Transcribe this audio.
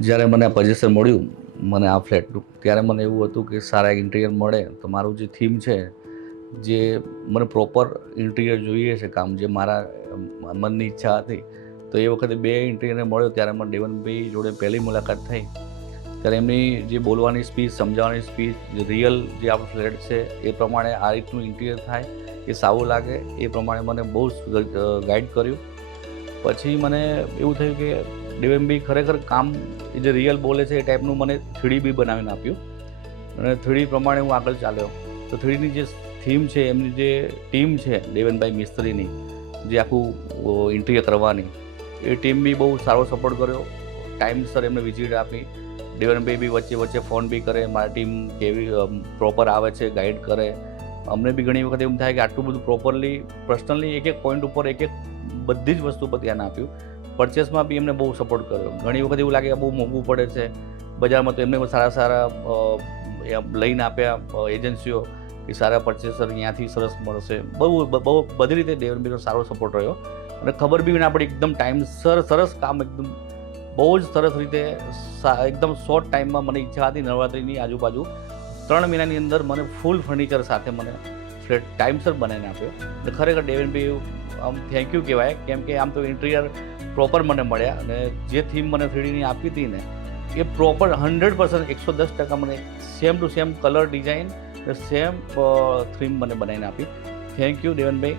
જ્યારે મને આ પજેશન મળ્યું મને આ ફ્લેટનું, ત્યારે મને એવું હતું કે સારા ઇન્ટિરિયર મળે તો મારું જે થીમ છે, જે મને પ્રોપર ઇન્ટિરિયર જોઈએ છે કામ, જે મારા મનની ઈચ્છા હતી, તો એ વખતે બે ઇન્ટિરિયરને મળ્યો ત્યારે મને દેવનભાઈ જોડે પહેલી મુલાકાત થઈ. ત્યારે એમની જે બોલવાની સ્પીચ, સમજાવવાની સ્પીચ, જે રિયલ જે આપણો ફ્લેટ છે એ પ્રમાણે આ રીતનું ઇન્ટિરિયર થાય, એ સારું લાગે, એ પ્રમાણે મને બહુ ગાઈડ કર્યું. પછી મને એવું થયું કે દેવેનભાઈ ખરેખર કામ એ જે રિયલ બોલે છે એ ટાઈપનું મને 3D બી બનાવીને આપ્યું, અને 3D પ્રમાણે હું આગળ ચાલ્યો. તો 3Dની જે થીમ છે, એમની જે ટીમ છે દેવેનભાઈ મિસ્ત્રીની, જે આખું ઇન્ટિરિયર કરવાની, એ ટીમ બી બહુ સારો સપોર્ટ કર્યો. ટાઈમસર એમને વિઝિટ આપી. દેવેનભાઈ બી વચ્ચે વચ્ચે ફોન બી કરે, મારી ટીમ કેવી પ્રોપર આવે છે, ગાઈડ કરે. અમને બી ઘણી વખત એવું થાય કે આટલું બધું પ્રોપરલી પર્સનલી એક એક પોઈન્ટ ઉપર એક એક બધી જ વસ્તુ પર ધ્યાન આપ્યું. પરચેસમાં બી એમને બહુ સપોર્ટ કર્યો. ઘણી વખત એવું લાગે કે બહુ મોંઘું પડે છે બજારમાં, તો એમને સારા સારા લઈને આપ્યા એજન્સીઓ કે સારા પરચેસર અહીંયાથી સરસ મળશે. બહુ બધી રીતે દેવેનભાઈનો સારો સપોર્ટ રહ્યો, અને ખબર બી ના પડી. એકદમ ટાઈમસર સરસ કામ, એકદમ બહુ જ સરસ રીતે, એકદમ શોર્ટ ટાઈમમાં. મને ઈચ્છા હતી નવરાત્રિની આજુબાજુ 3 મહિનાની અંદર મને ફૂલ ફર્નિચર સાથે મને ફ્લેટ ટાઈમસર બનાવીને આપ્યો. એટલે ખરેખર દેવેનભાઈ આમ થેન્ક યુ કહેવાય, કેમ કે આમ તો ઇન્ટિરિયર પ્રોપર મને મળ્યા, અને જે થીમ મને 3Dની આપી હતી ને, એ પ્રોપર 100% 110% મને same to same colour, design, same theme મને બનાવીને આપી. Thank you દેવનભાઈ.